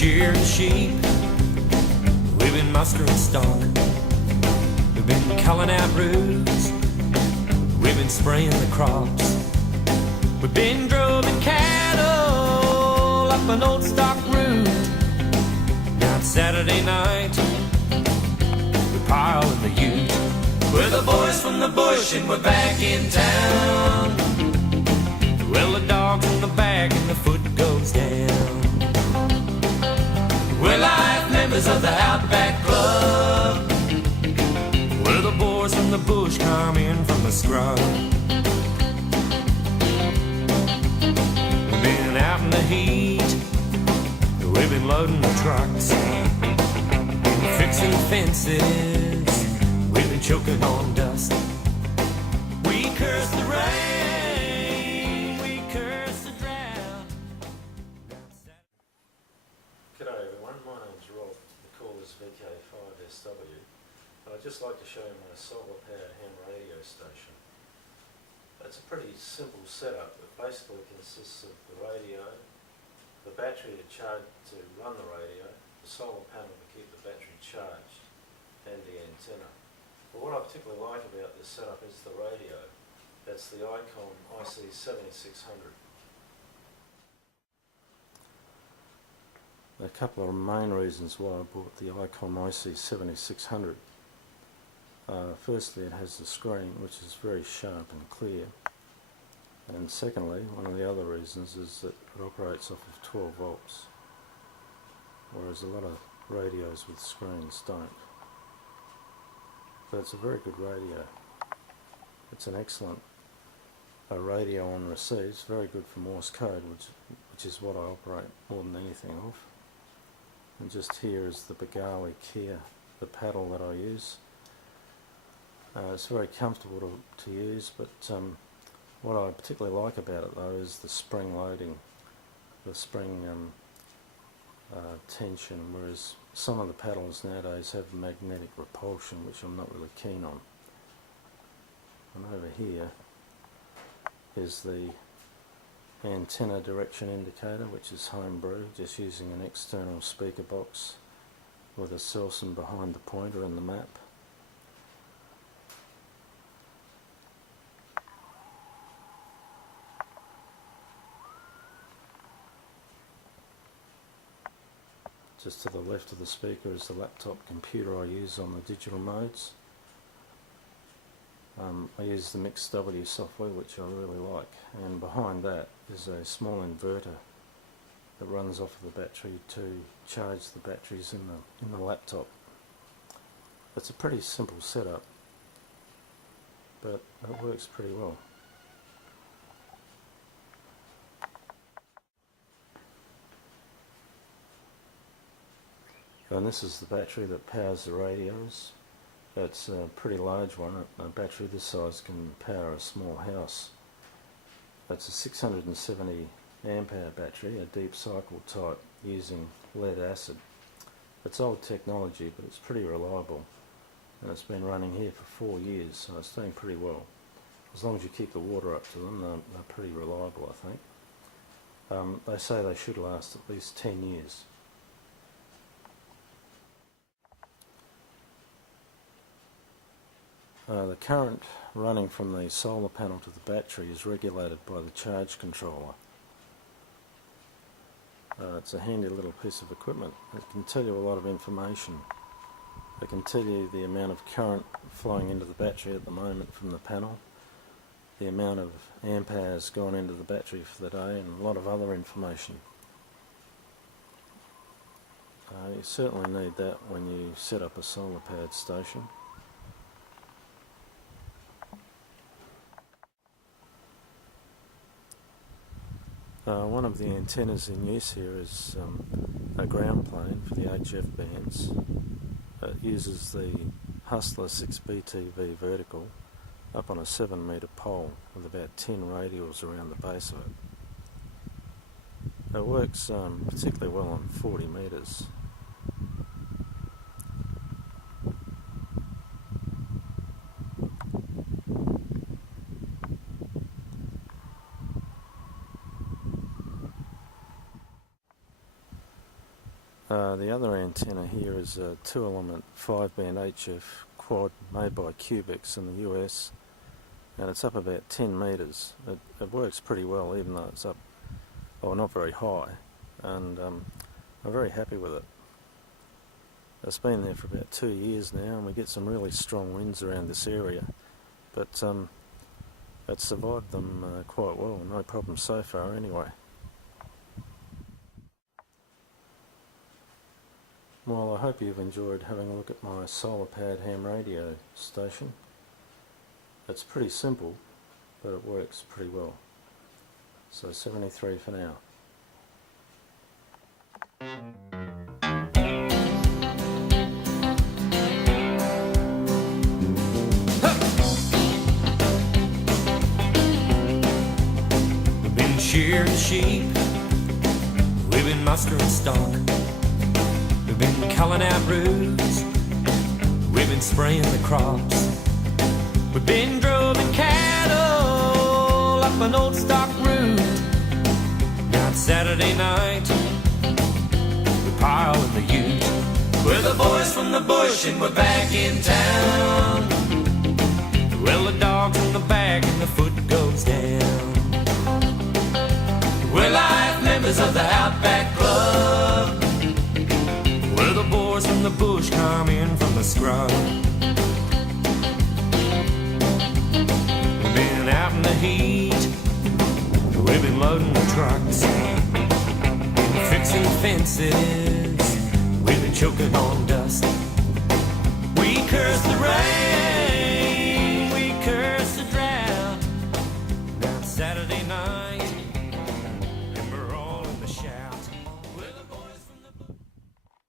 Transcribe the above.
shearing sheep, we've been mustering stock, we've been culling out roots, we've been spraying the crops, we've been droving cattle up an old stock route. Now it's Saturday night, we pile in the ute. We're the boys from the bush and we're back in town. Well, the dog's in the back and the foot goes down. We're life members of the Outback Club. We're the boys from the bush come in from the scrub. We've been out in the heat, we've been loading the trucks, been fixing fences, we've been choking on dust. We curse the rain, we curse the drought. G'day everyone, my name's Rob, the call is VK5SW, and I'd just like to show you my solar powered ham radio station. It's a pretty simple setup. It basically consists of the radio, the battery to run the radio, the solar panel to keep the battery charged, and the antenna. But what I particularly like about this setup is the radio. That's the Icon IC7600. A couple of main reasons why I bought the Icon IC7600. Firstly, it has the screen, which is very sharp and clear. And secondly, one of the other reasons is that it operates off of 12 volts, whereas a lot of radios with screens don't. But it's a very good radio. It's an excellent radio on receives, very good for Morse code, which is what I operate more than anything off. And just here is the Bengali Kia, the paddle that I use. It's very comfortable to use, but what I particularly like about it though is the spring loading, the spring tension, whereas some of the paddles nowadays have magnetic repulsion, which I'm not really keen on. And over here is the antenna direction indicator, which is homebrew, just using an external speaker box with a Selson behind the pointer and the map. Just to the left of the speaker is the laptop computer I use on the digital modes. I use the MixW software, which I really like, and behind that is a small inverter that runs off of the battery to charge the batteries in the laptop. It's a pretty simple setup, but it works pretty well. And this is the battery that powers the radios. It's a pretty large one. A battery this size can power a small house. It's a 670 amp hour battery, a deep cycle type using lead acid. It's old technology, but it's pretty reliable. And it's been running here for 4 years, so it's doing pretty well. As long as you keep the water up to them, they're pretty reliable, I think. They say they should last at least 10 years. The current running from the solar panel to the battery is regulated by the charge controller. It's a handy little piece of equipment. It can tell you a lot of information. It can tell you the amount of current flowing into the battery at the moment from the panel, the amount of amp hours gone into the battery for the day, and a lot of other information. You certainly need that when you set up a solar powered station. One of the antennas in use here is a ground plane for the HF bands. It uses the Hustler 6BTV vertical up on a 7 metre pole with about 10 radials around the base of it. It works particularly well on 40 metres. The other antenna here is a 2-element 5-band HF quad made by Cubics in the US, and it's up about 10 metres. It works pretty well even though it's up, well, not very high, and I'm very happy with it. It's been there for about 2 years now, and we get some really strong winds around this area, but it's survived them quite well, no problem so far anyway. Well, I hope you've enjoyed having a look at my solar powered ham radio station. It's pretty simple, but it works pretty well. So 73 for now. We've been shearing sheep, we've been mustering stock, we've been culling out roots, we've been spraying the crops, we've been droving cattle up an old stock route. Now it's Saturday night, we pile in the ute. We're the boys from the bush and we're back in town. Well, the dog's in the bag and the foot goes down. We're live members of the Outback Club. We're the boys from the bush come in from the scrub. We've been out in the heat, we've been loading the trucks, been fixing fences, we've been choking on dust.